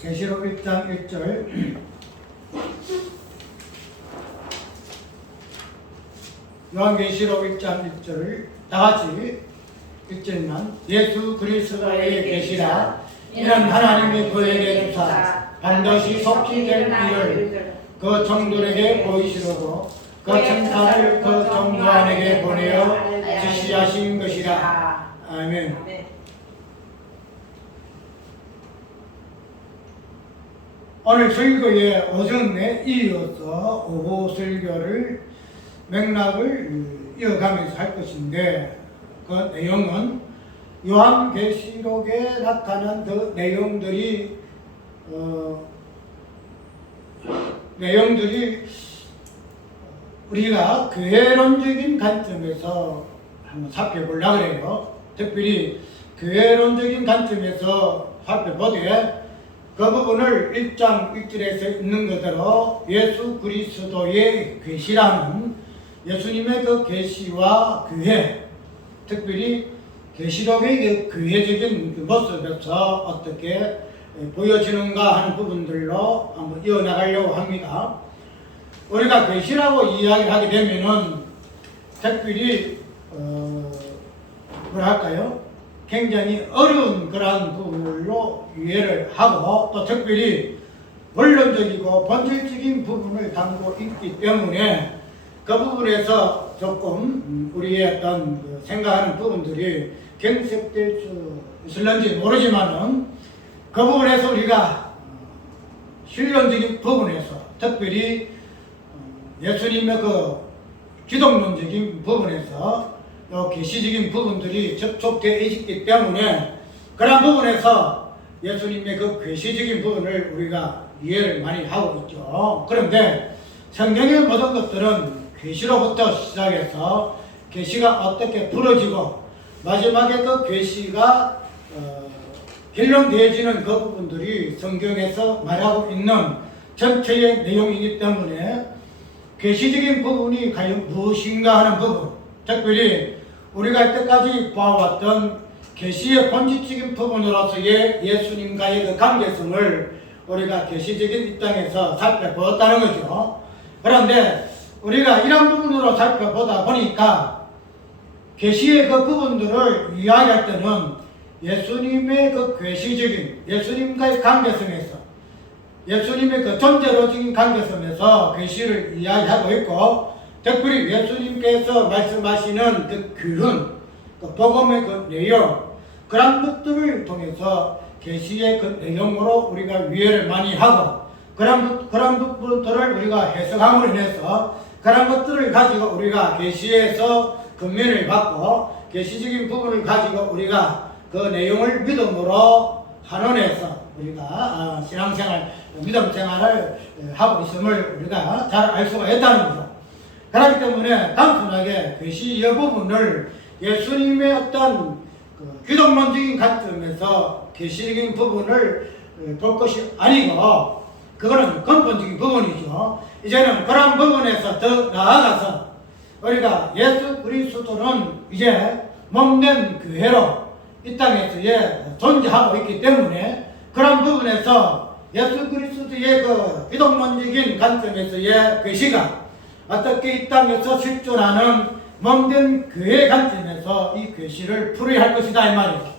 계시록 1장 1절 요한계시록 1장 1절을 다같이 읽지만 예수 그리스도의 계시라 이는 하나님이 그에게 주사 반드시 속히 될 일을 그 종들에게 보이시려고 그 천사를 그 종들에게 보내어 지시하신 것이라. 아멘. 오늘 설교의 오전에 이어서 오후 설교를 맥락을 이어가면서 할 것인데, 그 내용은 요한계시록에 나타난 그 내용들이 우리가 교회론적인 관점에서 한번 살펴보려고 해요. 특별히 교회론적인 관점에서 살펴보되 그 부분을 1장 1절에서 있는 그대로 예수 그리스도의 계시라는 예수님의 그 계시와 교회, 특별히 계시록의 그 교회적인 그 모습에서 어떻게 보여지는가 하는 부분들로 한번 이어나가려고 합니다. 우리가 계시라고 이야기를 하게 되면은 특별히 뭐랄까요? 굉장히 어려운 그러한 부분으로 이해를 하고 또 특별히 원론적이고 본질적인 부분을 담고 있기 때문에 그 부분에서 조금 우리의 어떤 생각하는 부분들이 경색될 수 있을런지 모르지만은 그 부분에서 우리가 실론적인 부분에서 특별히 예수님의 그 기독론적인 부분에서 또 계시적인 부분들이 접촉되어 있기 때문에 그런 부분에서 예수님의 그 계시적인 부분을 우리가 이해를 많이 하고 있죠. 그런데 성경의 모든 것들은 계시로부터 시작해서 계시가 어떻게 풀어지고 마지막에 그 계시가 결론되어지는 그 부분들이 성경에서 말하고 있는 전체의 내용이기 때문에 계시적인 부분이 과연 무엇인가 하는 부분, 특별히 우리가 이때까지 봐왔던 계시의 본질적인 부분으로서의 예수님과의 그 관계성을 우리가 계시적인 입장에서 살펴보았다는 거죠. 그런데 우리가 이런 부분으로 살펴보다 보니까 계시의 그 부분들을 이야기할 때는 예수님의 그 계시적인 예수님과의 관계성에서 예수님의 그 존재로적인 관계성에서 계시를 이야기하고 있고, 특별히 예수님께서 말씀하시는 그 교훈, 그 복음의 그 내용, 그런 것들을 통해서 계시의 그 내용으로 우리가 이해를 많이 하고, 그런 부분들을 우리가 해석함으로 인해서 그런 것들을 가지고 우리가 계시에서 근면을 받고 계시적인 부분을 가지고 우리가 그 내용을 믿음으로 환원해서 우리가 신앙생활, 믿음 생활을 하고 있음을 우리가 잘 알 수가 있다는 거죠. 그렇기 때문에 단순하게 계시 이 부분을 예수님의 어떤 그 기독론적인 관점에서 계시적인 부분을 볼 것이 아니고, 그거는 근본적인 부분이죠. 이제는 그런 부분에서 더 나아가서 우리가 예수 그리스도는 이제 몸된 교회로 이 땅에서 존재하고 있기 때문에 그런 부분에서 예수 그리스도의 그 기독론적인 관점에서의 계시가 어떻게 이 땅에서 실존하는 몸된 교회의 관점에서 이 계시를 풀어야 할 것이다 이 말이죠.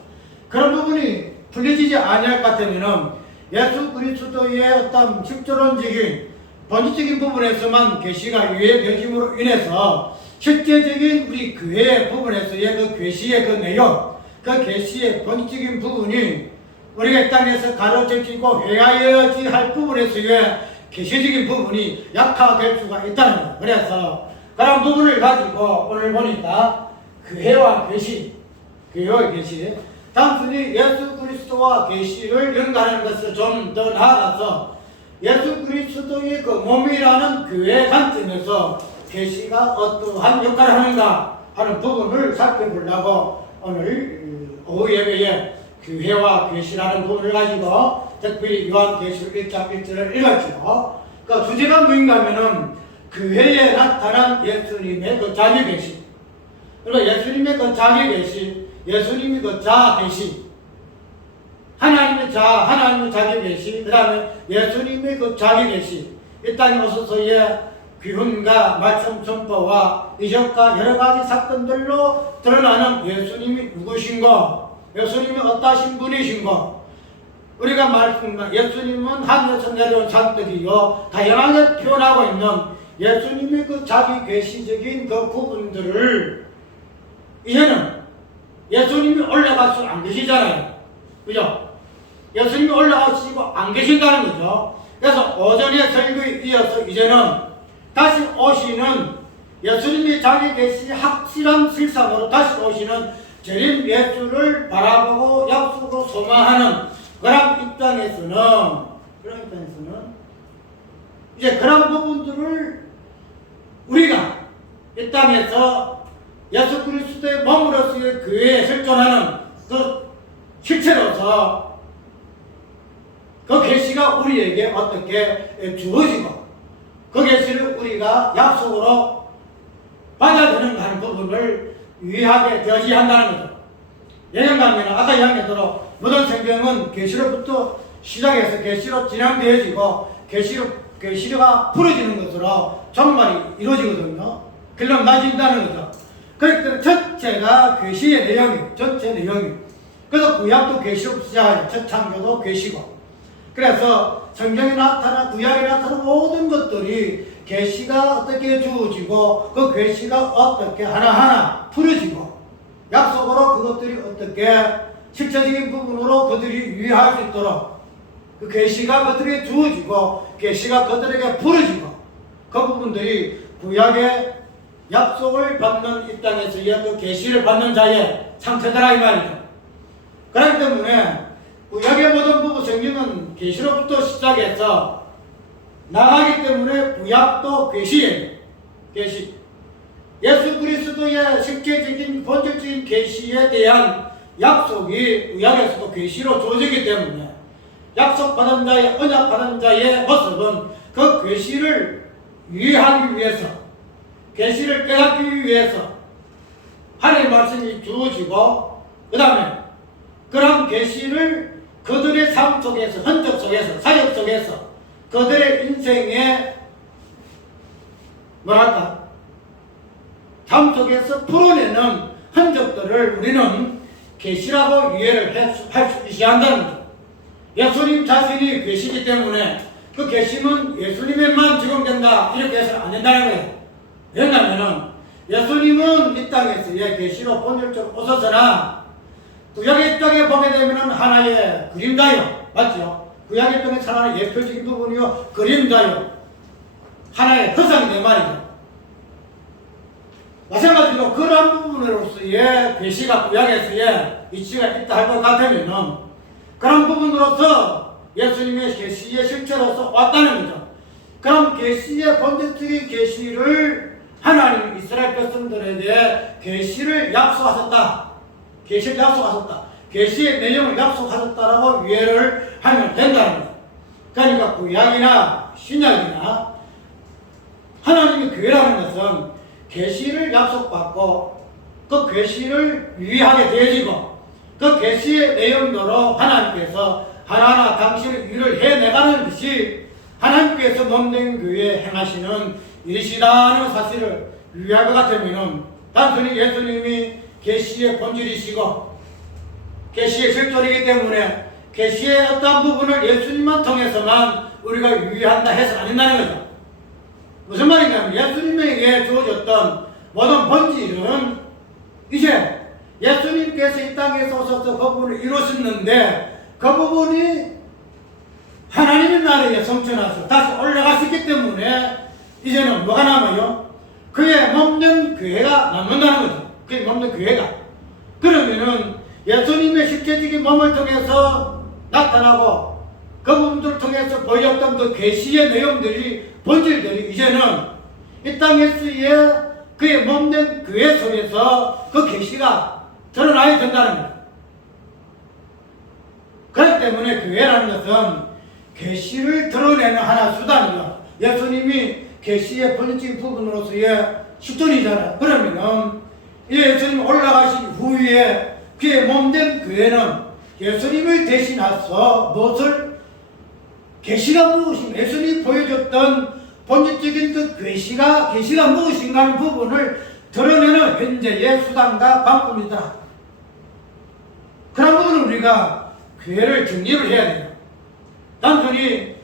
그런 부분이 풀려지지 아니할 것 같으면은 예수 그리스도의 어떤 실존론적인 본질적인 부분에서만 계시가 유예되심으로 인해서 실제적인 우리 교회의 부분에서의 그 계시의 그 내용, 그 계시의 본질적인 부분이 우리가 이 땅에서 가르쳐지고 회하여야 할 부분에서의 계시적인 부분이 약화될 수가 있다는 거예요. 그래서 그런 부분을 가지고 오늘 보니까 교회와 계시, 교회와 계시, 단순히 예수 그리스도와 계시를 연관하는 것을 좀 더 나아가서 예수 그리스도의 그 몸이라는 교회 관점에서 계시가 어떠한 역할을 하는가 하는 부분을 살펴보려고 오늘 오후 예배에 교회와 계시라는 부분을 가지고 특별히 요한계시록 1장 1절을 읽었죠. 그 주제가 뭐인가 하면은 교회에 나타난 예수님의 그 자기 계시, 그리고 예수님의 그 자기 계시, 예수님의 그 자아 계시, 하나님의 하나님의 자기 계시, 그 다음에 예수님의 그 자기 계시, 이 땅에 오셔서의 귀훈과 말씀 선포와 이적과 여러 가지 사건들로 드러나는 예수님이 누구신가, 예수님이 어떠신 분이신가. 우리가 말씀한 예수님은 하늘에서 내려온 산떡이요, 다양하게 표현하고 있는 예수님의 그 자기 계시적인 그 부분들을 이제는 예수님이 올라가서 안 계시잖아요. 그죠? 예수님이 올라가시고 안 계신다는 거죠. 그래서 오전에 설교에 이어서 이제는 다시 오시는 예수님이 자기 계시 확실한 실상으로 다시 오시는 재림 예수를 바라보고 약속으로 소망하는 그런 입장에서는 이제 그런 부분들을 우리가 이 땅에서 예수 그리스도의 몸으로서의 교회에 실존하는 그 실체로서 그 계시가 우리에게 어떻게 주어지고 그 계시를 우리가 약속으로 받아야 되는가 하는 부분을 유의하게 되어야 한다는 거죠. 예전 가면 아까 이야기했대로 모든 성경은 계시로부터 시작해서 계시로 진행되어지고 계시가 풀어지는 것으로 전말이 이루어지거든요. 그럼 맞은다는 거죠. 그렇기 때문에 전체가 계시의 내용이에요. 전체 내용이. 그래서 구약도 계시로 시작해요. 첫 창조도 계시고. 그래서 성경에 나타나 구약에 나타난 모든 것들이 계시가 어떻게 주어지고 그 계시가 어떻게 하나하나 풀어지고 약속으로 그것들이 어떻게 실제적인 부분으로 그들이 유의할 수 있도록 그 계시가 그들에게 주어지고 계시가 그들에게 풀어지고 그 부분들이 구약의 약속을 받는 입장에서의 그 계시를 받는 자의 상태더라 이 말이죠. 그렇기 때문에 구약의 모든 부분 성경은 계시로부터 시작해서 나가기 때문에 구약도 계시예요. 계시. 예수 그리스도의 실제적인 본질적인 계시에 대한 약속이 구약에서도 계시로 주어지기 때문에 약속 받은 자의 언약 받은 자의 모습은 그 계시를 유의하기 위해서 계시를 깨닫기 위해서 하나님의 말씀이 주어지고 그 다음에 그런 계시를 그들의 삶 속에서 흔적 속에서 사역 속에서 그들의 인생의 뭐랄까 삶 속에서 풀어내는 흔적들을 우리는 계시라고 이해를 할 수 있어야 한다는 거죠. 예수님 자신이 계시기 때문에 그 계시는 예수님에만 적용된다 이렇게 해서는 안 된다는 거예요. 왜냐하면 예수님은 이 땅에서의 계시로 본질적으로 오셔서나 구약의 입장에 보게 되면 하나의 그림자요. 맞죠? 구약의 입장에 하나의 예표적인 부분이요. 그림자요. 하나의 허상이 된 말이죠. 마찬가지로 그러한 부분으로서의 계시가 구약에서의 위치가 있다 할 것 같으면 그런 부분으로서 예수님의 계시의 실체로서 왔다는 거죠. 그럼 계시의 본질적인 계시를 하나님 이스라엘 백성들에게 계시를 약속하셨다. 계시를 약속하셨다. 계시의 내용을 약속하셨다라고 이해를 하면 된다는 거죠. 그러니까 구약이나 신약이나 하나님의 교회라는 것은 계시를 약속받고 그 계시를 유의하게 되어지고 그 계시의 내용대로 하나님께서 하나하나 당신의 일을 해내가는 것이 하나님께서 몸된 교회에 행하시는 일이시다는 사실을 유의할 것 같으면 단순히 예수님이 계시의 본질이시고 계시의 실존이기 때문에 계시의 어떤 부분을 예수님만 통해서만 우리가 유의한다 해서 안 된다는 거죠. 무슨 말이냐면 예수님에게 주어졌던 모든 본질은 이제 예수님께서 이 땅에서 오셔서 그 부분을 이루셨는데 그 부분이 하나님의 나라에 성천하셔 다시 올라가셨기 때문에 이제는 뭐가 남아요? 그의 몸된 교회가 남는다는 거죠. 그의 몸된 교회가. 그러면은 예수님의 실제적인 몸을 통해서 나타나고 그 부분들을 통해서 보였던 그 계시의 내용들이 본질들이 이제는 이 땅에서의 그의 몸된 교회 속에서 그 계시가 드러나야 된다는 거예요. 그렇기 때문에 교회라는 것은 계시를 드러내는 하나 수단이죠. 예수님이 계시의 본질적인 부분으로서의 실존이잖아요. 그러면은 이 예수님이 올라가신 후에 그의 몸된 교회는 예수님을 대신해서 무엇을 계시가 무엇인가, 예수님이 보여줬던 본질적인 그 계시가 무엇인가 하는 부분을 드러내는 현재의 수단과 방법이다. 그런 부분을 우리가 교회를 정리를 해야 돼요. 단순히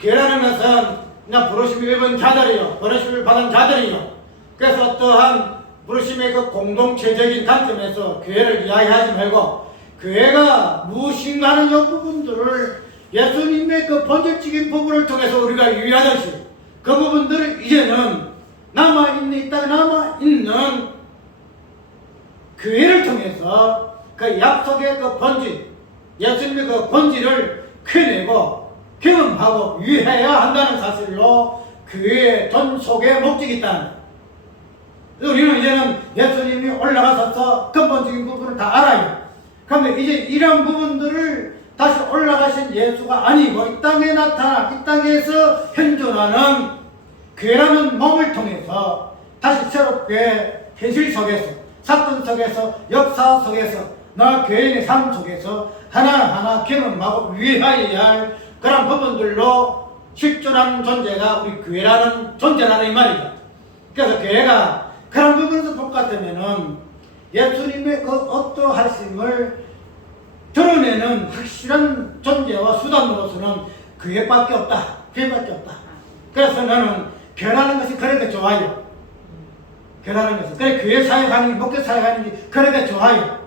교회라는 것은 그냥 부르심을 입은 자들이요, 부르심을 받은 자들이요. 그래서 어떠한 부르심의 그 공동체적인 관점에서 교회를 이야기하지 말고 교회가 무엇인가 하는 이 부분들을 예수님의 그 본질적인 부분을 통해서 우리가 이해하듯이 그 부분들을 이제는 이 땅에 남아있는 교회를 통해서 그 약속의 그 본질, 예수님의 그 본질을 캐내고 경험하고 이해해야 한다는 사실로 교회의 전속의 목적이 있다는 거예요. 우리는 이제는 예수님이 올라가셔서 근본적인 부분을 다 알아요. 그러면 이제 이런 부분들을 다시 올라가신 예수가 아니고 이 땅에 나타나 이 땅에서 현존하는 교회라는 몸을 통해서 다시 새롭게 현실 속에서, 사건 속에서, 역사 속에서, 나 교인의 삶 속에서 하나하나 경험하고 위하여야 할 그런 부분들로 실존하는 존재가 우리 교회라는 존재라는 이 말이죠. 그래서 교회가 그런 부분에서 볼 것 같으면은 예수님의 그 어떠하심을 드러내는 확실한 존재와 수단으로서는 교회밖에 없다. 교회밖에 없다. 그래서 나는 교회라는 것이 그렇게 좋아요. 교회라는 것은. 그래, 교회 사역하는 게, 목회 사역하는 게 그렇게 좋아요.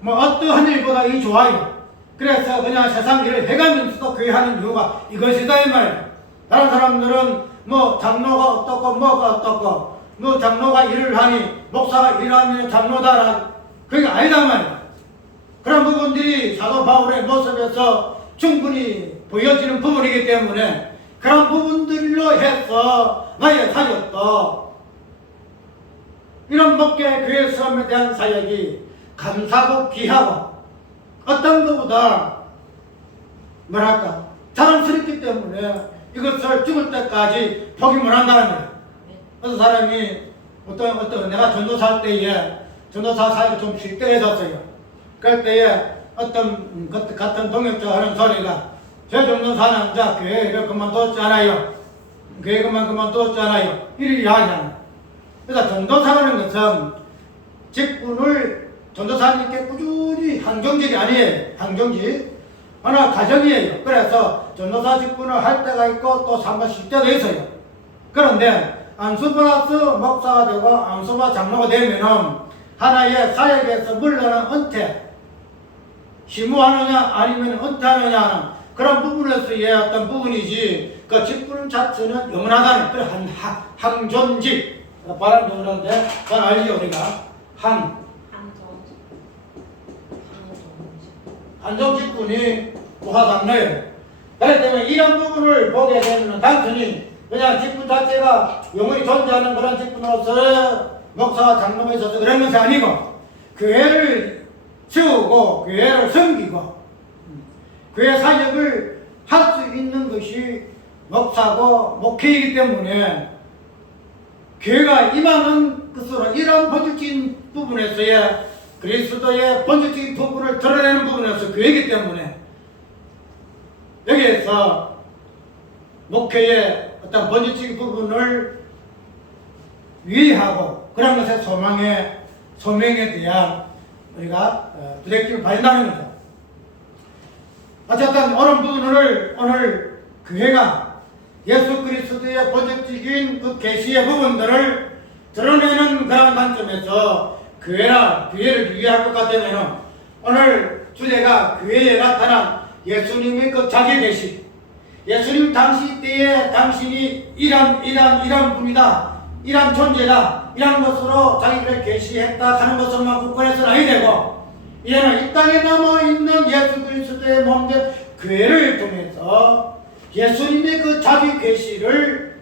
뭐, 어떠한 일보다 이 좋아요. 그래서 그냥 세상 일을 해가면서도 교회 하는 이유가 이것이다, 이 말이에요. 다른 사람들은 뭐, 장로가 어떻고, 뭐가 어떻고, 뭐, 장로가 일을 하니, 목사가 일하면 장로다라. 그게 아니다, 말이에요. 그런 부분들이 사도 바울의 모습에서 충분히 보여지는 부분이기 때문에 그런 부분들로 해서 나의 사역도 이런 목회 교회 사람에 대한 사역이 감사하고 귀하고 어떤 것보다 뭐랄까 자랑스럽기 때문에 이것을 죽을 때까지 포기 못한다는 거예요. 어떤 사람이 어떤 내가 전도사 할 때에 전도사 사역을 좀 쉴 때 해줬어요. 그럴 때에 어떤 같은 동역자가 하는 소리가 저 전도사는 이제 교회를 그만뒀잖아요. 교회 그만뒀잖아요. 이렇게 이야기하는. 그래서 전도사라는 것은 직분을 전도사님께 꾸준히 항정직이 아니에요. 항정직. 하나 가정이에요. 그래서 전도사 직분을 할 때가 있고 또 잠깐 쉴 때도 있어요. 그런데 안수받아서 목사가 되고 안수받아 장로가 되면은 하나의 사역에서 물러난 은퇴, 심무하느냐 아니면 은퇴하느냐는 그런 부분에서의 어떤 부분이지 그 직분 자체는 영원하다는 그런 항존직. 발음 영어인데 잘 알죠 우리가 항존직분이 우하장로예요. 그렇기 때문에 이런 부분을 보게 되면 단순히 그냥 직분 자체가 영원히 존재하는 그런 직분으로서 목사와 장로가 있어서 그런 것이 아니고 교회를 세우고 교회를 섬기고 교회 사역을 할 수 있는 것이 목사고 목회이기 때문에 교회가 임하는 것으로 이러한 본질적인 부분에서의 그리스도의 본질적인 부분을 드러내는 부분에서 교회이기 때문에 여기에서 목회의 어떤 본질적인 부분을 위의하고 그런 것의 소명에 대한 우리가 부대끼를 발휘한다는 거죠. 어쨌든 오늘 교회가 예수 그리스도의 본질적인 그 계시의 부분들을 드러내는 그런 관점에서 교회를 위의할 것 같으면 오늘 주제가 교회에 나타난 예수님의 그 자기 계시, 예수님 당시 때에 당신이 이런 분이다, 이런 존재다, 이런 것으로 자기를 계시했다 하는 것으로만 국권해서는 아니 되고 이제는 이 땅에 남아있는 예수 그리스도의 몸된 교회를 통해서 예수님의 그 자기 계시를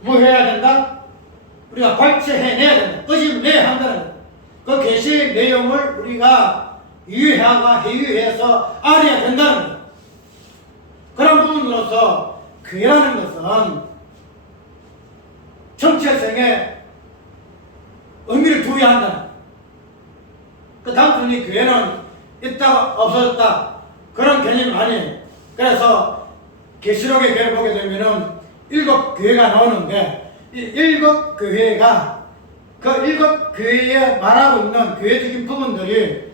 뭐 해야 된다? 우리가 발췌해내야 된다. 의심내야 한다는 그 계시의 내용을 우리가 해유해서 알아야 된다는 것. 그런 부분으로서 교회라는 것은 정체성에 의미를 두어야 한다. 그 단순히 교회는 있다가 없어졌다 그런 개념이 아니에요. 그래서 계시록의 교회를 보게 되면은 7교회가 나오는데 이 7교회가 그 7교회에 말하고 있는 교회적인 부분들이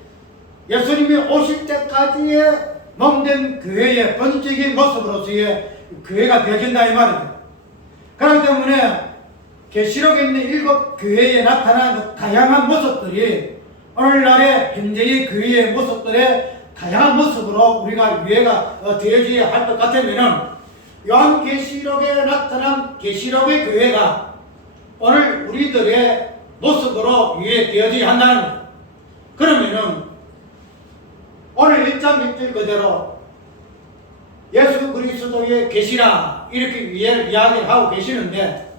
예수님이 오실 때까지의 몸된 교회의 본질적인 모습으로서의 교회가 되어진다 이 말이죠. 그렇기 때문에 계시록에 있는 7교회에 나타난 다양한 모습들이 오늘날의 현재의 교회의 모습들의 다양한 모습으로 우리가 이해가 되어져야 할 것 같으면은 요한계시록에 나타난 계시록의 교회가 오늘 우리들의 모습으로 이해되어져야 한다는 거예요. 그러면은 오늘 1장 1절 그대로 예수 그리스도의 계시라 이렇게 이야기를 하고 계시는데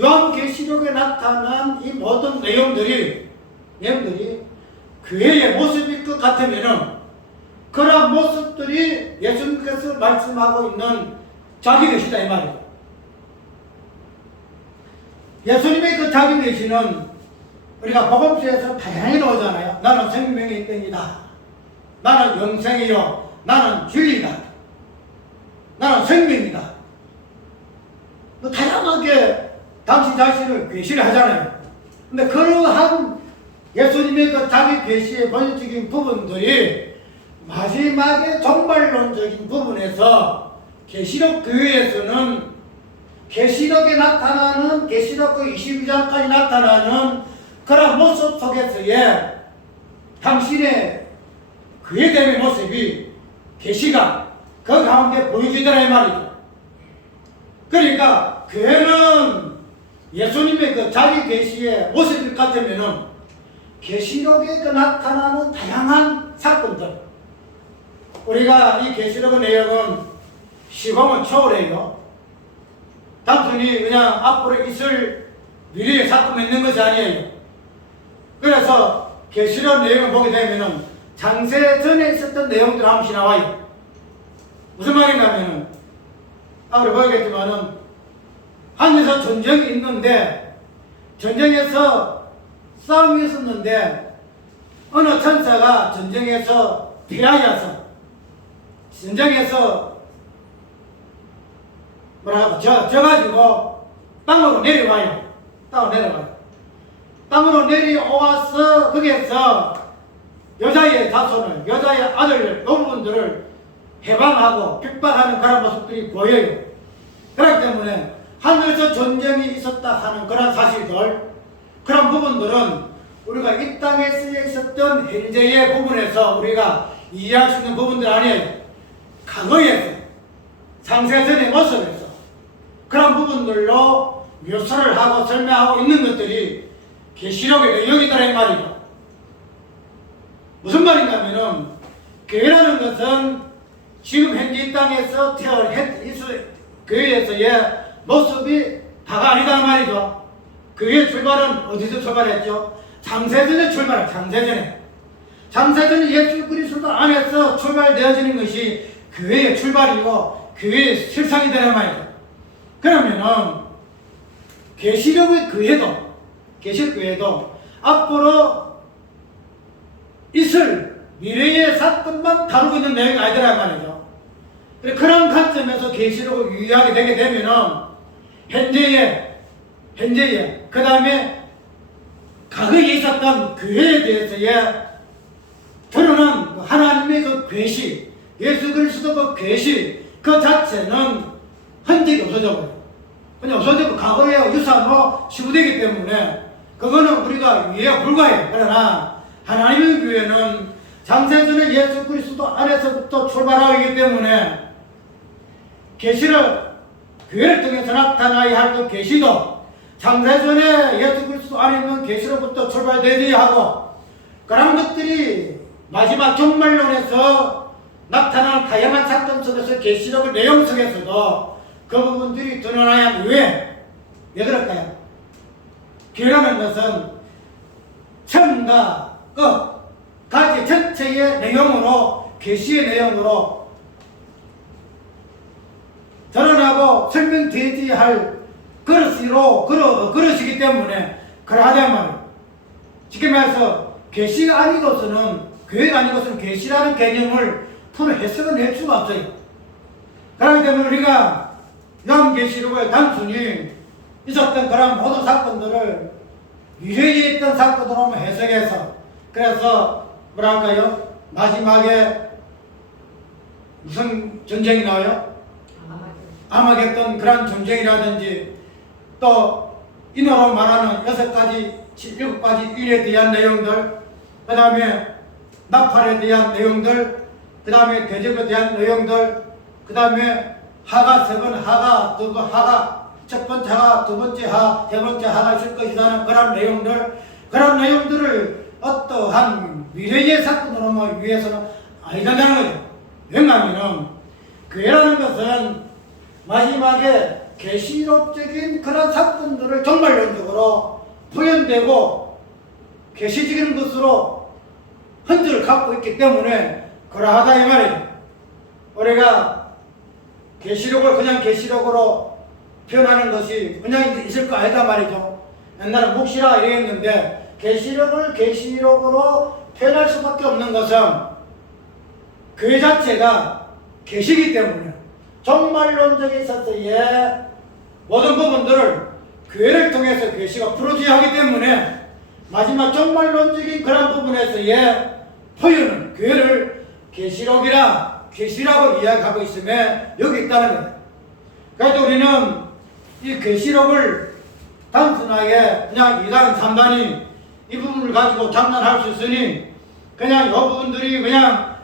요한계시록에 나타난 이 모든 내용들이 교회의 모습일 것 같으면은 그런 모습들이 예수님께서 말씀하고 있는 자기 계시다 이 말이에요. 예수님의 그 자기 계시는 우리가 복음서에서 다양히 나오잖아요. 나는 생명의 땡이다. 나는 영생이요. 나는 진리다. 나는 생명이다. 뭐 다양하게 당신 자신을 계시를 하잖아요. 근데 그러한 예수님의 그 자기 계시의 본질적인 부분들이 마지막에 종말론적인 부분에서 계시록 교회에서는 계시록에 나타나는 계시록 그 22장까지 나타나는 그런 모습 속에서의 당신의 교회됨의 모습이 계시가 그 가운데 보여지더라 이 말이죠. 그러니까 교회는 예수님의 그 자기 계시의 모습일 것 같으면은 계시록에 그 나타나는 다양한 사건들, 우리가 이 계시록의 내용은 시공은 초월해요. 단순히 그냥 앞으로 있을 미래의 사건이 있는 것이 아니에요. 그래서 계시록 내용을 보게 되면은 장세 전에 있었던 내용들 한 번씩 나와요. 무슨 말이냐면은 앞으로 보겠지만은 하늘에서 전쟁이 있는데 전쟁에서 싸움이 있었는데 어느 천사가 전쟁에서 패하여서 전쟁에서 져가지고 땅으로 내려와요. 땅으로 내려와서 거기에서 여자의 자손을, 여자의 아들, 노부분들을 해방하고 핍박하는 그런 모습들이 보여요. 그렇기 때문에 하늘에서 전쟁이 있었다 하는 그런 사실들, 그런 부분들은 우리가 이 땅에 쓰여 있었던 현재의 부분에서 우리가 이해할 수 있는 부분들 아니에요. 과거에서, 상세전의 모습에서 그런 부분들로 묘사를 하고 설명하고 있는 것들이 계시록의 내용이더라 이 말이죠. 무슨 말인가면은 교회라는 것은 지금 현재 이 땅에서 교회에서의 모습이 다가 아니다 말이죠. 교회의 출발은 어디서 출발했죠? 장세전에 출발해. 장세전에 예수 그리스도 안에서 출발되어지는 것이 교회의 출발이고 교회의 실상이 되는 말이죠. 그러면은 계시록 교회도 앞으로 있을 미래의 사건만 다루고 있는 내용이 아니더란 말이죠. 그런 관점에서 계시록을 유의하게 되게 되면은 현재의 그 다음에 과거에 있었던 교회에 대해서의 드러난 하나님의 그 계시, 예수 그리스도 그 계시 그 자체는 흔적이 없어져 버려요. 그냥 없어지고 과거의 유산으로 치부되기 때문에 그거는 우리가 이해가 불가해요. 그러나 하나님의 교회는 장세전에 예수 그리스도 안에서부터 출발하기 고 때문에 계시를 교회를 통해서 나타나야 할 그 계시도 장세전에 예수 그리스도 안에 있는 계시로부터 출발되어야 하고 그런 것들이 마지막 종말론에서 나타나는 다양한 사건 속에서 계시록의 내용 속에서도 그 부분들이 드러나야 하는 왜 그럴까요? 교회라는 것은 처음과 끝까지 전체의 내용으로 계시의 내용으로 드러나고 설명되어야 할 그릇이기 때문에 그러하단 말이에요. 쉽게 말해서 계시가 아니고서는 교회가 아닌 것은 계시라는 개념을 풀어 해석은 낼 수가 없어요. 그렇기 때문에 우리가 요한계시록을 단순히 있었던 그런 모든 사건들을 미래에 있던 사건으로 해석해서, 그래서 뭐랄까요, 마지막에 무슨 전쟁이 나와요? 아마겟돈 그런 전쟁이라든지, 또 인어로 말하는 6가지, 7가지 일에 대한 내용들, 그 다음에 나팔에 대한 내용들, 그 다음에 대접에 대한 내용들, 그 다음에 하가 세 번, 하가 두 번, 하가 첫 번째 하, 두 번째 하, 세 번째 하가 있을 것이라는 그런 내용들, 그런 내용들을 어떠한 미래의 사건으로 위해서는 아니다는 거죠. 왜냐하면 교회라는 것은 마지막에 계시록적인 그런 사건들을 정말론적으로 표현되고 계시적인 것으로 흔적을 갖고 있기 때문에 그러하다 이 말이에요. 우리가 계시록을 그냥 계시록으로 표현하는 것이 그냥 있을 거 아니다 말이죠. 옛날에 묵시라 이랬는데 계시록을 계시록으로 표현할 수밖에 없는 것은 그 자체가 계시기 때문에 종말론적인 있어서의 모든 부분들을 교회를 통해서 계시가 풀어줘야 하기 때문에 마지막 종말론적인 그런 부분에서의 표현은 교회를 계시라고 이야기하고 있으면 여기 있다는 거예요. 그래서 우리는 이 계시록을 단순하게 그냥 2단, 3단이 이 부분을 가지고 장난할 수 있으니 그냥 이 부분들이 그냥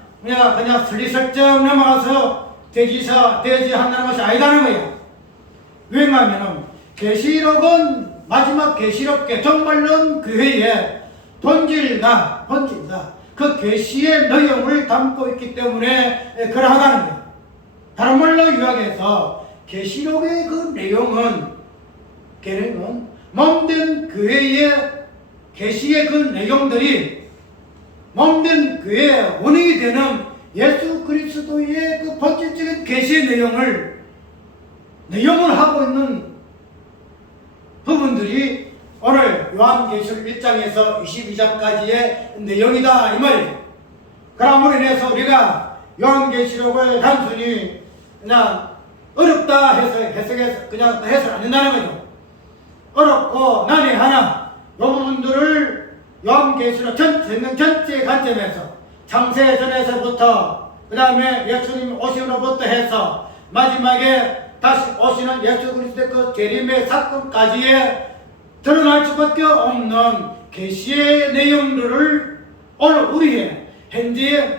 슬리슬쩍 넘어가서 대지한다는 것이 아니다는 거예요. 왜냐하면 계시록은 마지막 계시록계 정말론 교회의 본질과 그 계시의 내용을 담고 있기 때문에 그러하다는 거예요. 다른 말로 요약해서 계시록의 그 내용은 몸된 교회의 계시의 그 내용들이 몸된 교회의 원인이 되는 예수 그리스도의 그 본질적인 계시의 내용을 하고 있는 부분들이 오늘 요한계시록 1장에서 22장까지의 내용이다 이 말이에요. 그럼으로 인해서 우리가 요한계시록을 단순히 그냥 어렵다 해석해서 그냥 해설 안 된다는 거죠. 어렵고 난해하나 이 부분들을 요한계시록 전체 관점에서 창세전에서부터 그 다음에 예수님 오심으로부터 해서 마지막에 다시 오시는 예수 그리스도의 그 재림의 사건까지의 드러날 수밖에 없는 계시의 내용들을 오늘 우리의 현재의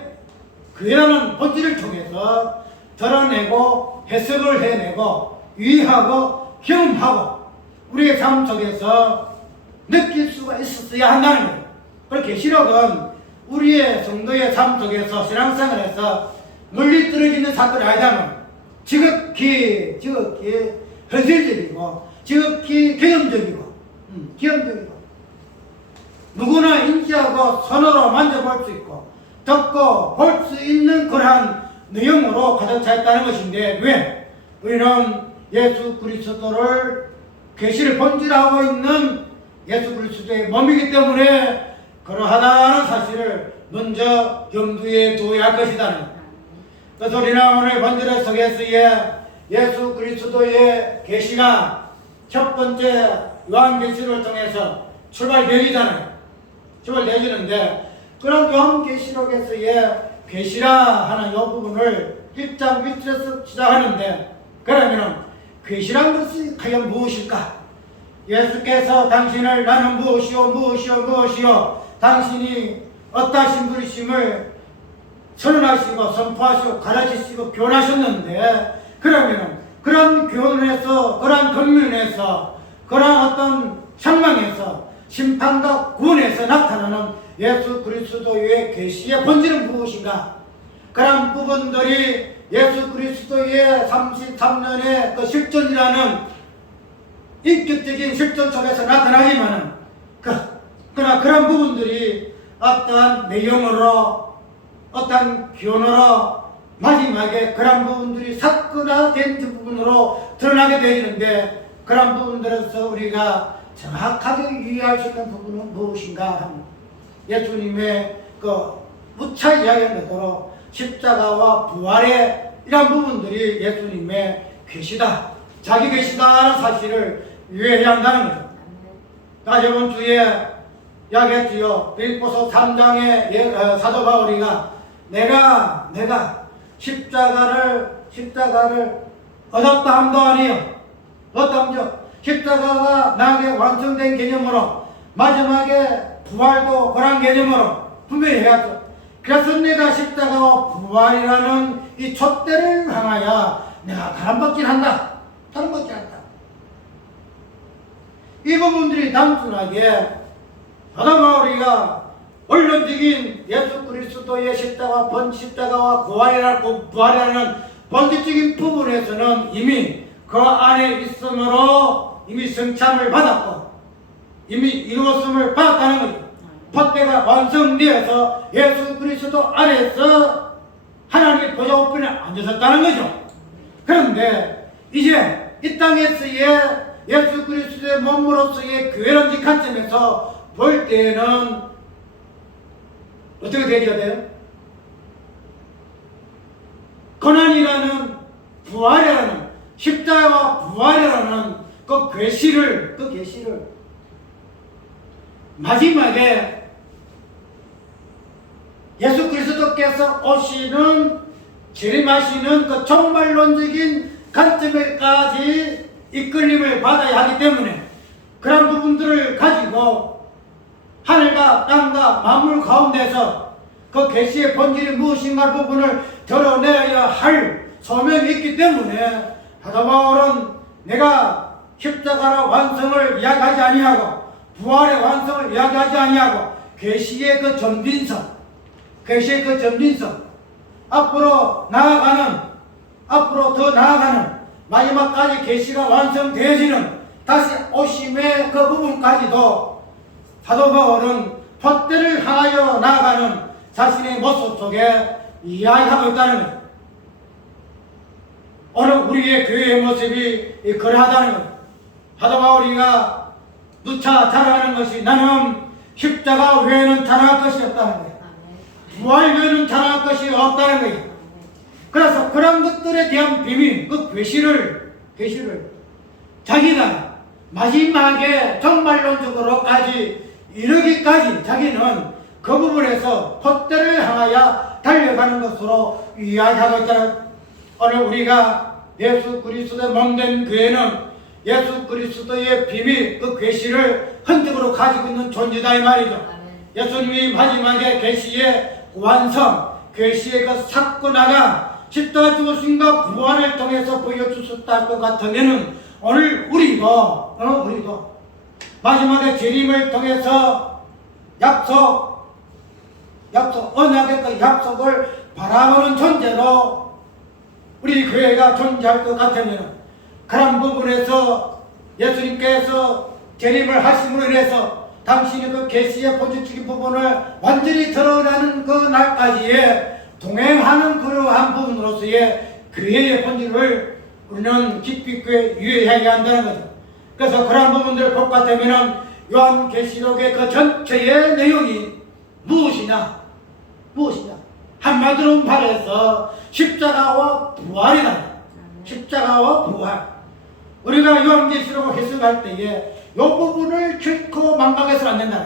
교회라는 본질을 통해서 드러내고 해석을 해내고 이해하고 경험하고 우리의 삶 속에서 느낄 수가 있었어야 한다는 거예요. 그리고 계시록은 우리의 성도의 삶 속에서 신앙생활에서 멀리 떨어지는 사건이 아니다는 지극히 현실적이고 지극히 경험적이고 누구나 인지하고 손으로 만져볼 수 있고 듣고 볼 수 있는 그러한 내용으로 가득 차 있다는 것인데 왜? 우리는 예수 그리스도를 계시를 본질하고 있는 예수 그리스도의 몸이기 때문에 그러하다는 사실을 먼저 염두에 두어야 할 것이다. 그래서 우리는 오늘 본질 속에서의 예수 그리스도의 계시가 첫 번째 요한계시록을 통해서 출발되잖아요. 출발되지는데 그런 요한계시록에서의 계시라 하는 이 부분을 1장 밑에서 시작하는데 그러면 계시란 것이 과연 무엇일까? 예수께서 당신을 나는 무엇이요 당신이 어떠신 분이심을 선언하시고 선포하시고 가르치시고 교훈하셨는데 그러면 그런 교훈에서 그런 권면에서 그런 어떤 상황에서 심판과 구원에서 나타나는 예수 그리스도의 계시의 본질은 무엇인가? 그런 부분들이 예수 그리스도의 33년의 그 실존이라는 인격적인 실존 속에서 나타나지만은 그러나 그런 부분들이 어떠한 내용으로 어떤 교훈으로 마지막에 그런 부분들이 사건화된 부분으로 드러나게 되는데 그런 부분들에서 우리가 정확하게 이해할 수 있는 부분은 무엇인가 하면 예수님의 그 무차 이야기한 것으로 십자가와 부활의 이런 부분들이 예수님의 계시다, 자기 계시다라는 사실을 이해해야 한다는 거죠. 저번 주에 이야기했지요. 빌립보서 3장의 사도 바울이가 내가 십자가를 얻었다 함도 아니요. 얻었다 함죠. 십자가가 나에게 완성된 개념으로 마지막에 부활도 그런 개념으로 분명히 해야죠. 그래서 내가 십자가와 부활이라는 이 촛대를 향하여 내가 다름받긴 한다. 다름받긴 한다. 이 부분들이 단순하게 사도 바울이가 원론적인 예수 그리스도의 십자가와 부활이라는 본질적인 부분에서는 이미 그 안에 있으므로 이미 성참을 받았고 이미 이루었음을 받았다는 거죠. 촛대가 완성되어서 예수 그리스도 안에서 하나님의 보좌 우편에 앉으셨다는 거죠. 그런데 이제 이 땅에서의 예수 그리스도의 몸으로서의 교회론적 관점에서 볼 때에는 어떻게 되어야 돼요? 고난이라는 부활이라는 십자가와 부활이라는 그 계시를 마지막에 예수 그리스도께서 오시는 재림하시는 그 종말론적인 관점에까지 이끌림을 받아야 하기 때문에 그런 부분들을 가지고 하늘과 땅과 만물 가운데서 그 계시의 본질이 무엇인가 부분을 드러내야 할 소명이 있기 때문에 사도 바울은 내가 십자가의 완성을 이야기하지 아니하고 부활의 완성을 이야기하지 아니하고 계시의 그 전빈성 앞으로 더 나아가는 마지막까지 계시가 완성되어지는 다시 오심의 그 부분까지도 사도 바울은 촛대를 향하여 나아가는 자신의 모습 속에 이야기하고 있다는 것. 오늘 우리의 교회의 모습이 그러하다는 것. 사도 바울이가 누차 자랑하는 것이 나는 십자가 외에는 자랑할 것이 없다는 거예요. 부활 외에는 자랑할 것이 없다는 거예요. 그래서 그런 것들에 대한 비밀, 그 계시를 자기가 마지막에 종말론적으로까지 이르기까지 자기는 그 부분에서 촛대를 향하여 달려가는 것으로 이야기하고 있다는. 오늘 우리가 예수 그리스도의 몸된 교회는 예수 그리스도의 비밀, 그 계시를 흔적으로 가지고 있는 존재다 이 말이죠. 예수님이 마지막에 계시의 완성, 계시의 그 사건화가 십자가 죽으심과 부활을 통해서 보여주셨다 것 같으면은 오늘 우리도 마지막에 재림을 통해서 언약의 그 약속을 바라보는 존재로 우리 교회가 존재할 것 같으면 그런 부분에서 예수님께서 재림을 하심으로 인해서 당신의 그 계시의 본질적인 부분을 완전히 드러내는 그 날까지의 동행하는 그러한 부분으로서의 교회의 본질을 우리는 깊이 있게 이해해야 한다는 거죠. 그래서 그러한 부분들을 볼 것 같으면 요한계시록의 그 전체의 내용이 무엇이냐? 한마디로 말해서 십자가와 부활이다. 십자가와 부활. 우리가 요한계시록을 해석할 때에 이 부분을 결코 망각해서는 안 된다.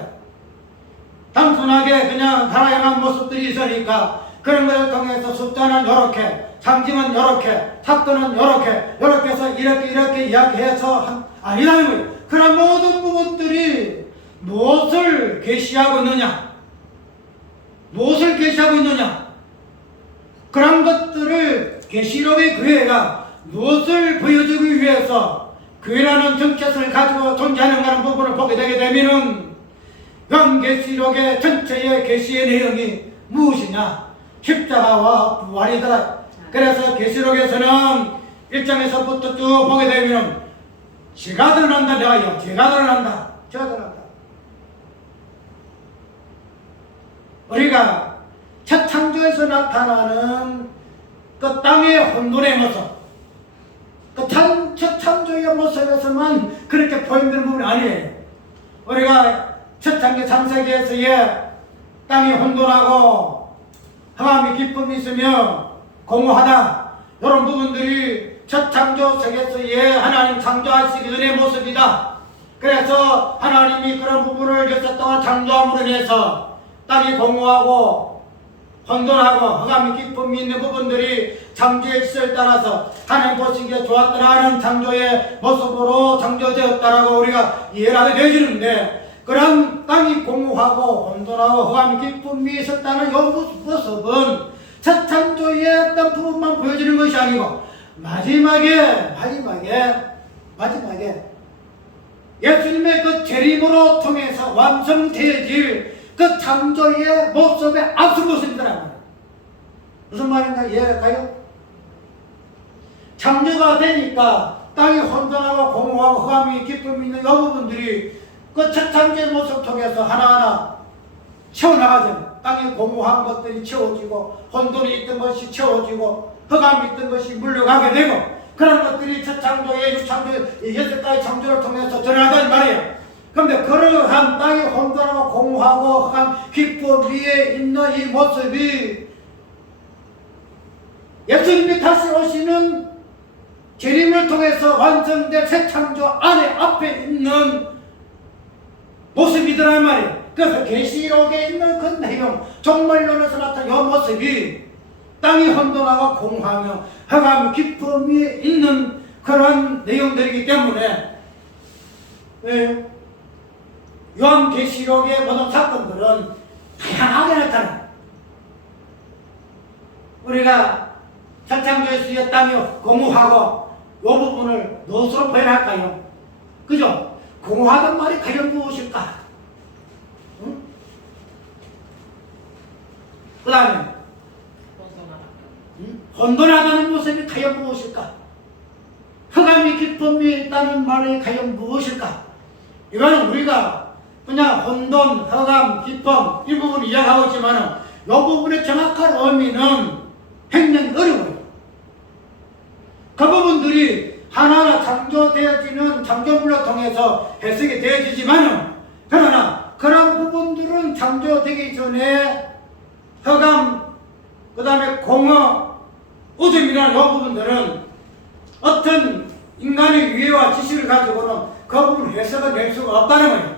단순하게 그냥 다양한 모습들이 있으니까 그런 것을 통해서 숫자는 이렇게, 상징은 이렇게, 사건은 이렇게 해서 이렇게 이야기해서 아니라는 거예요. 그런 모든 부분들이 무엇을 계시하고 있느냐? 그런 것들을 계시록의 교회가 무엇을 보여주기 위해서 교회라는 정체성을 가지고 존재하는가는 부분을 보게 되게 되면은 요한계시록의 전체의 계시의 내용이 무엇이냐? 십자가와 부활이더라. 그래서 계시록에서는 1장에서부터 쭉 보게 되면 제가 드러난다. 제가 드러난다. 우리가 첫 창조에서 나타나는 그 땅의 혼돈의 모습, 그 첫 창조의 모습에서만 그렇게 보이는 부분이 아니에요. 우리가 첫 창세기에서의 땅이 혼돈하고 허감이 기쁨이 있으며 공허하다. 이런 부분들이 첫 창조 세계에서의 하나님 창조하시기 전의 모습이다. 그래서 하나님이 그런 부분을 여섯 동안 창조함으로 인해서 땅이 공허하고 혼돈하고 허감이 기쁨이 있는 부분들이 창조의 질서에 따라서 하나님 보시기에 좋았더라 하는 창조의 모습으로 창조되었다라고 우리가 이해를 하게 되어지는데, 그런 땅이 공허하고 혼돈하고 허감이 기쁨이 있었다는 이 모습은 첫 창조의 어떤 부분만 보여지는 것이 아니고 마지막에 예수님의 그 재림으로 통해서 완성되어질 그 창조의 모습의 앞선 모습이더라고요. 무슨 말인가 이해할까요? 창조가 되니까 땅이 혼돈하고 공허하고 허감이 기쁨이 있는 이 부분들이 그 첫 창조의 모습을 통해서 하나하나 채워나가잖아요. 땅이 공허한 것들이 채워지고 혼돈이 있던 것이 채워지고 허감이 있던 것이 물러가게 되고, 그런 것들이 첫 창조의 유창조 여섯 가지 창조를 통해서 전하단 말이에요. 그런데 그러한 땅이 혼돈하고 공허하고 허감 기쁨 위에 있는 이 모습이 예수님이 다시 오시는 재림을 통해서 완성된 새 창조 안에 앞에 있는 모습이더란 말이에요. 그래서 계시록에 있는 그 내용, 종말론에서 나타난 이 모습이 땅이 혼돈하고 공허하며 허감 기쁨이 있는 그러한 내용들이기 때문에 요한계시록의 모든 사건들은 다양하게 나타나요. 우리가 첫 창조의 땅이 공허하고 이 부분을 무엇으로 표현할까요? 그죠? 공허하단 말이 과연 무엇일까? 응? 그 다음에 혼돈하다는 모습이 과연 무엇일까? 허감이 기쁨이 있다는 말이 과연 무엇일까? 이거는 우리가 그냥 혼돈, 허감, 기쁨 이 부분을 이야기하고 있지만 이 부분의 정확한 의미는 굉장히 어려워요. 그 부분들이 하나하나 창조되어지는 창조물을 통해서 해석이 되어지지만, 그러나 그런 부분들은 창조되기 전에 허감, 그 다음에 공허, 우점이라는 이 부분들은 어떤 인간의 유해와 지식을 가지고는 그 부분 해석을 낼 수가 없다는 거예요.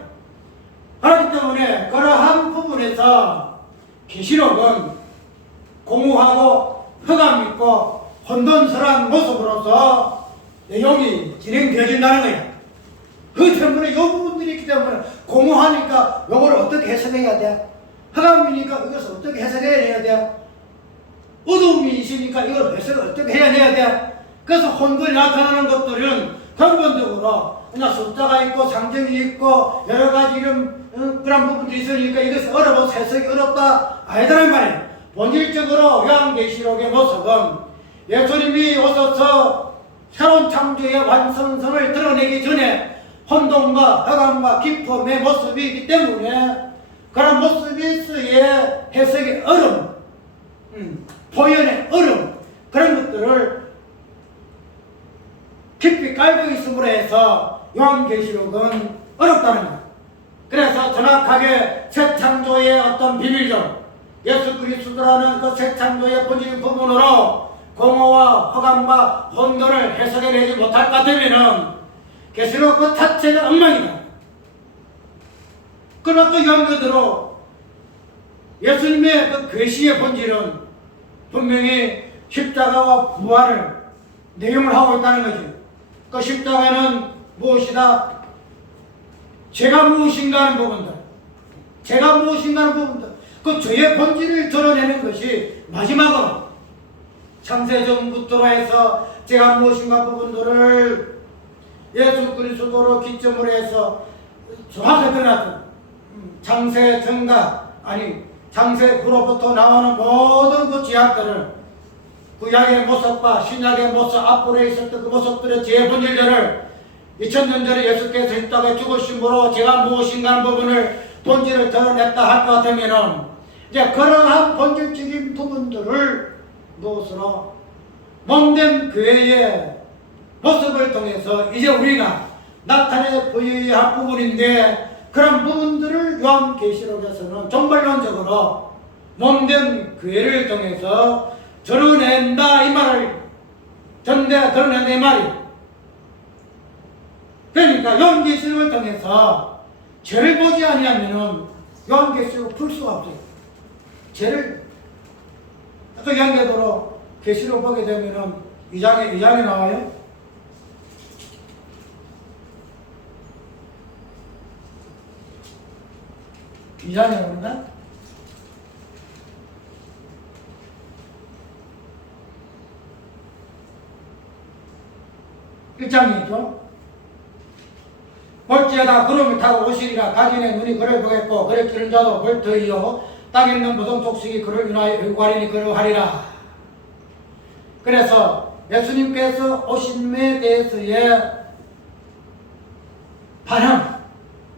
그렇기 때문에 그러한 부분에서 계시록은 공허하고 허감 있고 혼돈스러운 모습으로서 내용이 진행되어진다는 거예요. 그 때문에 이 부분들이 있기 때문에 공허하니까 이걸 어떻게 해석해야 돼? 허감이니까 이것을 어떻게 해석해야 돼? 어둠이 있으니까 이걸 해석을 어떻게 해야 돼? 그래서 혼돈이 나타나는 것들은 근본적으로 그냥 숫자가 있고 상징이 있고 여러 가지 이런 그런 부분들이 있으니까 이것이 어려워서 해석이 어렵다 아니더란 말이에요. 본질적으로 요한계시록의 모습은 예수님이 오셔서 새로운 창조의 완성성을 드러내기 전에 혼돈과 허감과 기쁨의 모습이기 때문에 그런 모습에서의 해석의 어려움, 표현의 어려움, 그런 것들을 깊이 깔고 있음으로 해서 요한계시록은 어렵다는 거예요. 그래서 정확하게 새 창조의 어떤 비밀적 예수 그리스도라는 그 새 창조의 본질적인 부분으로 공허와 허감과 혼돈을 해석해내지 못할 것 같으면은 계시록 그 자체가 엉망이다. 그러나 또 연결대로 예수님의 그 계시의 본질은 분명히 십자가와 부활을 내용을 하고 있다는 거죠. 그 십자가는 무엇이다? 죄가 무엇인가 하는 부분들, 죄가 무엇인가 하는 부분들, 그 죄의 본질을 드러내는 것이 마지막으로 창세전부터 해서 죄가 무엇인가 부분들을 예수 그리스도로 기점으로 해서 정확하게 드러났던 창세전과 창세 후로부터 나오는 모든 그 죄악들을 구약의 모습과 신약의 모습 앞으로 있었던 그 모습들의 죄의 본질들을 2000년 전에 예수께서 십자가에 죽으심으로 죄가 무엇인가 하는 부분을 본질을 드러냈다 할 것 같으면은 이제 그러한 본질적인 부분들을 무엇으로 몸된 교회의 모습을 통해서 이제 우리가 나타내 보여야 할 부분인데, 그런 부분들을 요한계시록에서는 종말론적으로 몸된 교회를 통해서 드러낸다 이 말을 전대가 드러낸다 이 말이. 그러니까 요한계시록을 통해서 죄를 보지 아니하면은 요한계시록 풀 수가 없어요. 죄를 또 요한계시록 계시록 보게 되면은 2장에 나와요. 이 장에 나옵니다. 1장이죠. 볼지어다 구름을 타고 오시리라. 가진의 눈이 그를 보겠고 그를 찌른 자도 볼 터이요 땅에 있는 모든 족속이 그를 인하여 의구하리니 그러하리라. 그래서 예수님께서 오심에 대해서의 반응,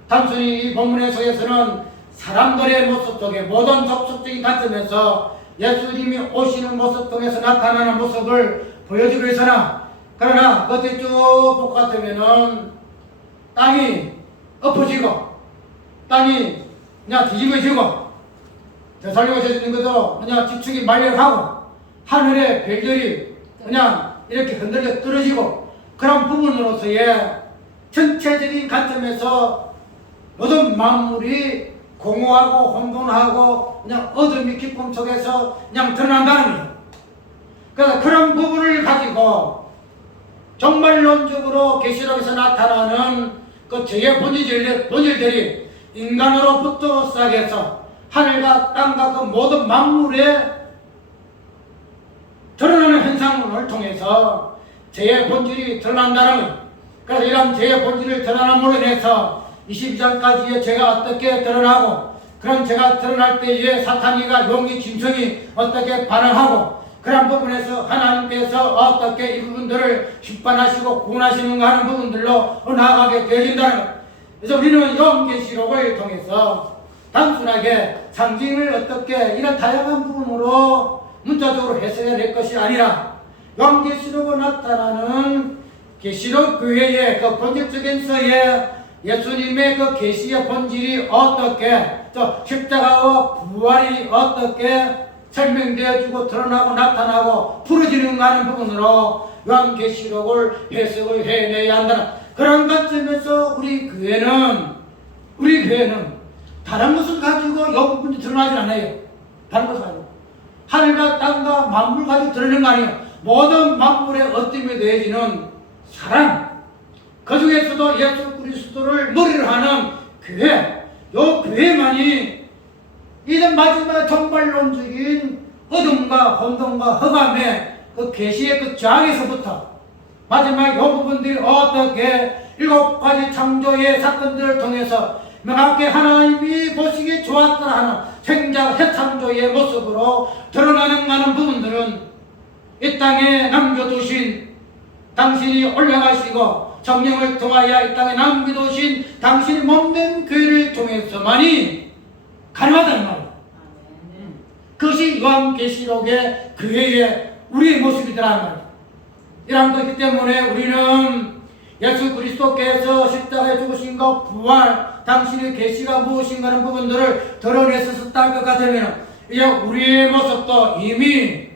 단순히 이 본문의 속에서는 사람들의 모습 속에 모든 접속적인 관점에서 예수님이 오시는 모습 통해서 나타나는 모습을 보여주고 있으나, 그러나 그것이 쭉 보고 같으면은 땅이 엎어지고 땅이 그냥 뒤집어지고 되살리고 있는 것도 그냥 지축이 말려가고 하늘의 별들이 그냥 이렇게 흔들려 떨어지고 그런 부분으로서의 전체적인 관점에서 모든 만물이 공허하고 혼돈하고 그냥 어둠이 깊음 속에서 그냥 드러난다는 거죠. 그래서 그런 부분을 가지고 정말론적으로 계시록에서 나타나는 그 죄의 본질들이 인간으로부터 시작해서 하늘과 땅과 그 모든 만물에 드러나는 현상을 통해서 죄의 본질이 드러난다는 거예요. 그래서 이런 죄의 본질을 드러남으로 인해서 22장까지의 죄가 어떻게 드러나고 그런 죄가 드러날 때에 사탄이가 용기 짐승이 어떻게 반응하고 그런 부분에서 하나님께서 어떻게 이 부분들을 심판하시고 구원하시는가 하는 부분들로 나아가게 되어진다는 것. 그래서 우리는 요한계시록을 통해서 단순하게 상징을 어떻게 이런 다양한 부분으로 문자적으로 해석해야 될 것이 아니라 요한계시록에 나타나는 계시록 교회의 그 본질적인 서에 예수님의 그 계시의 본질이 어떻게 또 십자가와 부활이 어떻게 설명되어지고 드러나고 나타나고 풀어지는가 하는 부분으로 요한계시록을 해석을 해내야 한다는 그런 관점에서 우리 교회는 다른 것을 가지고 이 부분이 드러나지 않아요. 다른 것을 가지고 하늘과 땅과 만물 가지고 드러내는 거 아니에요. 모든 만물의 어둠이 되어지는 사람, 그 중에서도 예수 그리스도를 머리로 하는 교회, 이 교회만이 이런 마지막 정발론적인 어둠과 혼돈과 흑암의 그 계시의 그 저항에서부터 마지막 이 부분들이 어떻게 7가지 창조의 사건들을 통해서 명확히 하나님이 보시기에 좋았더라 하는 생자 해창조의 모습으로 드러나는 많은 부분들은 이 땅에 남겨두신 당신이 올라가시고 성령을 통하여 이 땅에 남겨두신 당신이 몸된 교회를 통해서만이 가능하다는 말이에요. 그것이 요한계시록의 교회의 우리의 모습이더라는 말이에요. 이런 것이기 때문에 우리는 예수 그리스도께서 십자가에 죽으신 것, 부활, 당신의 계시가 무엇인가 하는 부분들을 드러내서 썼다는 것 같으면 이제 우리의 모습도 이미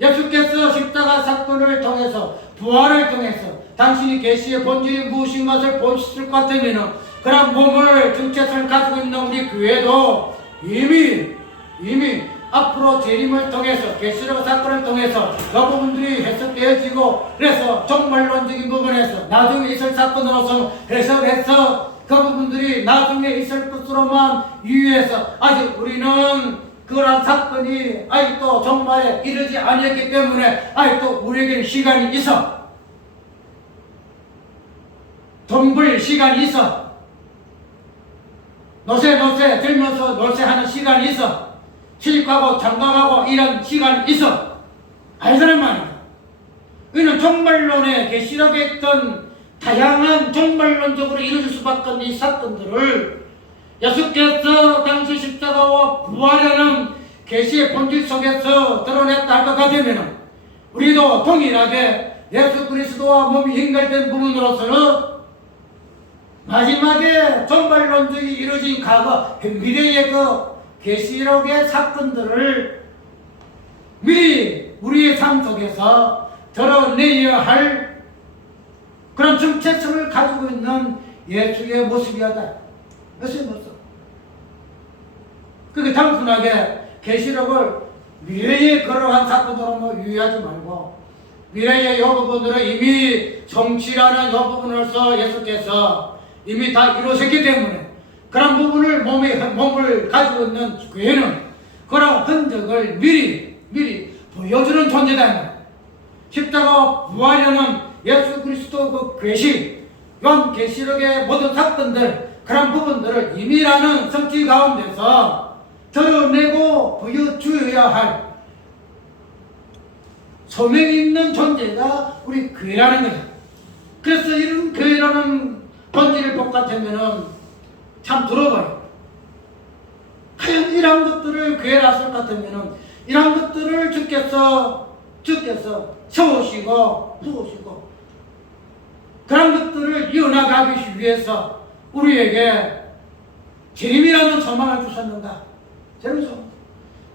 예수께서 십자가 사건을 통해서 부활을 통해서 당신이 계시의 본질이 무엇인 것을 보셨을 것 같으면 그런 몸을 정체성을 가지고 있는 우리 교회도 이미 앞으로 재림을 통해서 계시록 사건을 통해서 그 부분들이 해석되어지고 그래서 정말론적인 부분에서 나중에 있을 사건으로서 해석해서 그 부분들이 나중에 있을 것으로만 유의해서 아직 우리는 그러한 사건이 아직도 정말에 이르지 아니었기 때문에 아직도 우리에게 시간이 있어. 돈 벌 시간이 있어. 노세 들면서 노세하는 시간이 있어. 실직하고 장가가고 이런 시간이 있어. 아니라는 말이야. 우리는 정말론에 계시록에 있던 다양한 정말론적으로 이루어질 수밖에 없는 이 사건들을 예수께서 당시 십자가와 부활하는 계시의 본질 속에서 드러냈다 할 것 같으면 우리도 동일하게 예수 그리스도와 몸이 연결된 부분으로서는 마지막에 정말론적이 이루어진 과거 미래의 그 계시록의 사건들을 미리 우리의 삶 속에서 드러내야 할 그런 정체성을 가지고 있는 예수의 모습이었다. 예수의 모습. 그게 단순하게 계시록을 미래에 걸어간 사건으로 유의하지 말고, 미래의 요 부분들은 이미 성취라는 요 부분으로서 예수께서 이미 다 이루셨기 때문에 그런 부분을 몸을 가지고 있는 교회는 그런 흔적을 미리 보여주는 존재다. 십자가 부활이라는 예수 그리스도 그 계시, 요한 계시록의 모든 사건들, 그런 부분들을 이미라는 성취 가운데서 드러내고 보여주어야 할 소명이 있는 존재가 우리 교회라는 거야. 그래서 이런 교회라는 본질을 복 같으면은 참 들어봐요. 과연 이런 것들을 교회라 할 같으면은 이런 것들을 주께서 세우시고 그런 것들을 이어나가기 위해서 우리에게 재림이라는 소망을 주셨는가? 재림.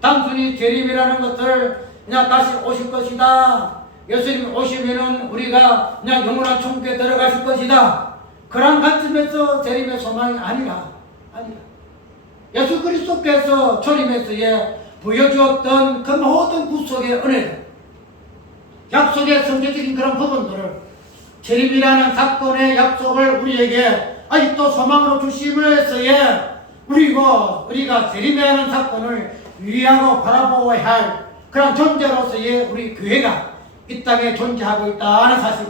단순히 재림이라는 것을 그냥 다시 오실 것이다. 예수님 오시면은 우리가 그냥 영원한 천국에 들어가실 것이다. 그런 관점에서 재림의 소망이 아니라. 예수 그리스도께서 초림에서의 보여주었던 그 모든 구속의 은혜들, 약속의 성경적인 그런 부분들을 재림이라는 사건의 약속을 우리에게 아직도 소망으로 주심으로써의 우리가 재림이라는 사건을 위하고 바라보아야 할 그런 존재로서의 우리 교회가 이 땅에 존재하고 있다는 사실.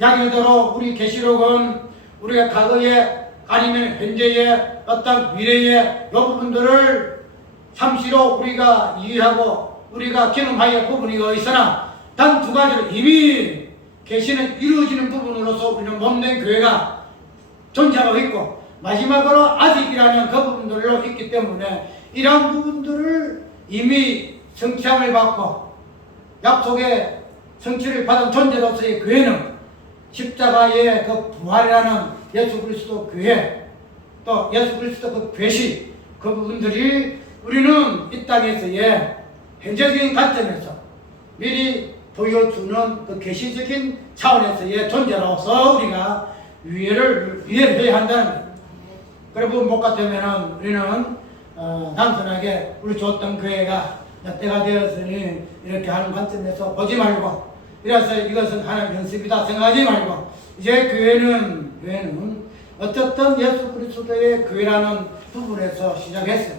양해대로 우리 계시록은 우리가 과거에 아니면 현재의 어떤 미래의 이 부분들을 잠시로 우리가 이해하고 우리가 경험하여 할 부분이 있으나 단 두 가지로 이미 계시는 이루어지는 부분으로서 우리는 몸된 교회가 존재하고 있고, 마지막으로 아직이라는 그 부분들로 있기 때문에 이러한 부분들을 이미 성취함을 받고 약속의 성취를 받은 존재로서의 교회는 십자가의 그 부활이라는 예수 그리스도 교회, 또 예수 그리스도 그 계시, 그 부분들이 우리는 이 땅에서의 현재적인 관점에서 미리 보여주는 그 계시적인 차원에서의 존재로서 우리가 이해해야 한다는 거예요. 그리고 못 같으면은 우리는 단순하게 우리 좋았던 교회가 때가 되었으니 이렇게 하는 관점에서 보지 말고, 이래서 이것은 하나님 연습이다 생각하지 말고, 이제 교회는 어쨌든 예수 그리스도의 교회라는 부분에서 시작했어요.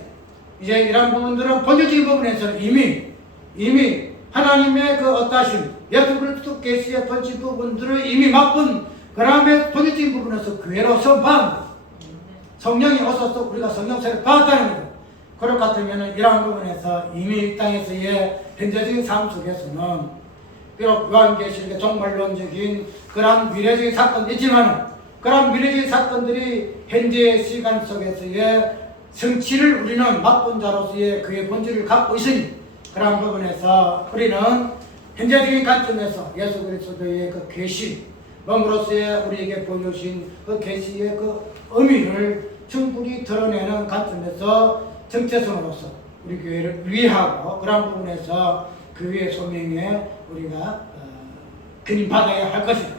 이제 이런 부분들은 본질적인 부분에서는 이미 하나님의 그 어떠하심, 예수 그리스도 계시의 본질 부분들을 이미 맛본 그다음에 본질적인 부분에서 교회로 선포한 성령이 오셔서 우리가 성령세를 받았다는 거예요. 그럴 것 같으면 이러한 부분에서 이미 이 땅에서의 현재적인 삶 속에서는 비록 요한계시록의 종말론적인 그런 미래적인 사건이 있지만 그런 미래적인 사건들이 현재의 시간 속에서의 성취를 우리는 맛본 자로서의 그의 본질을 갖고 있으니 그런 부분에서 우리는 현재적인 관점에서 예수 그리스도의 그 계시, 몸으로서의 우리에게 보여주신 그 계시의 그 의미를 충분히 드러내는 관점에서 정체성으로서 우리 교회를 위하고 그런 부분에서 교회의 소명에 우리가 근임받아야 할 것이다.